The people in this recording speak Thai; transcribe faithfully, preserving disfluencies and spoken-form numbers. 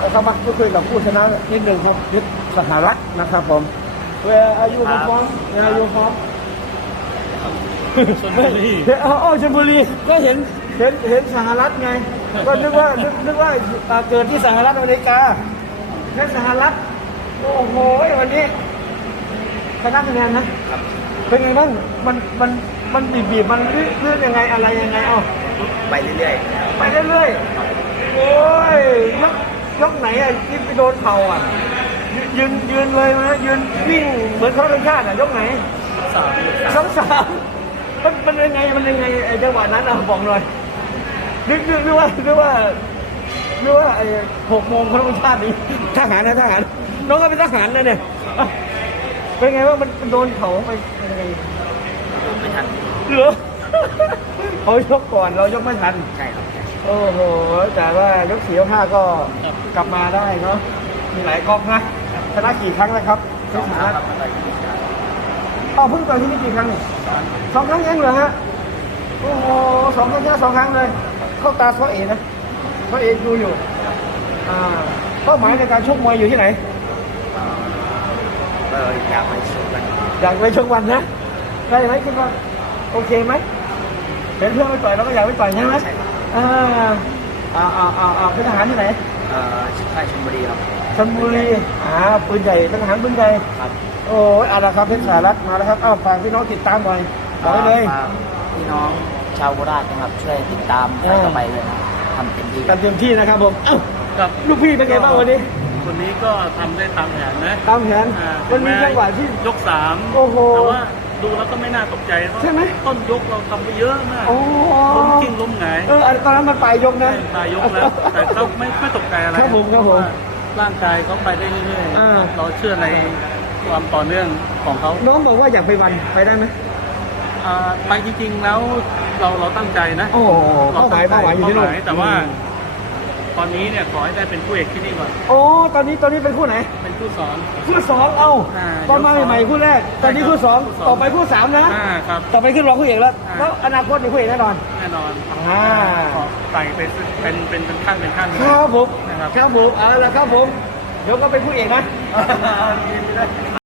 สมัครพูดคุยกับผู้ชนะนิดหนึ่งครับยุทธสหรัฐนะครับผมเวลาอายุพร้อมเวลาอายุพร้อมชลบุรีอ๋อชลบุรีก็เห็นเห็นเห็นสหรัฐไงก็นึกว่านึกนึกว่าเกิดที่สหรัฐอเมริกาแค่สหรัฐโอ้โหวันนี้ชนะคะแนนนะเป็นไงบ้างมันมันมันบีบบีบมันเลื่อนยังไงอะไรยังไงเอ้าไปเรื่อยไปเรื่อยๆโอ้ยยกยกไหนอ่ะที่ไปโดนเข่าอ่ะยืนยืนเลยนะยืนวิ่งเหมือนเขาเป็นชาติอ่ะยกไหนๆสามสองสามมันมันยังไงมันยังไงไอ้จังหวะนั้นอ่ะบอกหน่อยนึกนึกนึกว่านึกว่านึกว่าไอ้หกโมงเขาเป็นชาตินี้ทหารนะทหารน้องก็เป็นทหารเลยเนี่ยอ่ะเป็นไงว่ามันโดนเข่าไปเป็นยังไงๆไม่ทันเหรอ เขายกก่อนเรายกไม่ทันใช่ครับโอ้โหแต่ว่ายกสี่ยกห้าก็กลับมาได้เนาะมีหลายกองนะชนะกี่ครั้งแล้วครับสองครั้งครับอะไรอ๋อเพิ่งต่อยที่นี่กี่ครั้งนี่สองครั้งเองเหรอฮะโอ้โหสองครั้งแค่สองครั้งเลย เข้าตาเขาเองนะเขาเองดูอยู่อ่าเป้าหมายในการชกมวยอยู่ที่ไหนเอออยากไปสู้กันอยากไปชกวันนะได้ไหมคิดว่าโอเคไหมเห็นเพื่อนไปต่อยเราก็อยากไปต่อยใช่ไหมใช่ครับอ่าอ่าอ่าอ่าอ่าเป็นทหารที่ไหนเอ่อชื่อค่ายชลบุรีครับชลบุรีอ่าปืนใหญ่เป็นทหารปืนใหญ่ครับโอ้ยเอาละครับเพชรสารัตมาแล้วครับอ้าวฝากพี่น้องติดตามหน่อยบอกได้เลยฝากพี่น้องชาวโคราชนะครับช่วยติดตามไปต่อไปเลยนะทำเต็มที่กันเต็มที่นะครับผมเอ้ากับลูกพี่เป็นไงบ้างวันนี้คนนี้ก็ทำได้ตามแผนนะตามแผนอ่ามันมีจังหวะที่ยกสามโอ้โหแต่ว่าดูแล้วก็ไม่น่าตกใจเพราะใช่ไหมต้นยกเราทำไปเยอะมากโอ้ล้มกิ้งล้มหงายเอออันตอนนั้นมันปลายยกนะตายยกแล้ว แต่เขาไม่ไม่ตกใจอะไรครับผมครับผมเพาะว่าร่างกายเขาไปได้เรื่อยอ่าๆเราเชื่อในความต่อเนื่องของเขาน้องบอกว่าอยากไปวันไปได้ไหมอ่าไปจริงๆแล้วเราเราตั้งใจนะโอ้โหเป้าหมายเป้าหมายอยู่ที่นู่นเป้าหมายแต่ว่า ตอนนี้เนี่ยขอให้ได้เป็นผู้เอกที่นี่ก่อนโอ้ตอนนี้ตอนนี้เป็นคู่ไหนเป็นผู้สอนคู่สองเอ้าอ่าตอนมาใหม่ๆคู่แรกตอนนี้คู่สองคู่สองต่อไปคู่สามนะอ่าครับต่อไปขึ้นรองคู่เอกแล้วอ่าแล้วอนาคตนี่คู่เอกแน่นอนแน่นอนอ่าขอไต่ไปเป็นเป็นเป็นขั้นเป็นขั้นครับผมนะครับครับผมเอาละครับผมเดี๋ยวก็เป็นผู้เอกนะ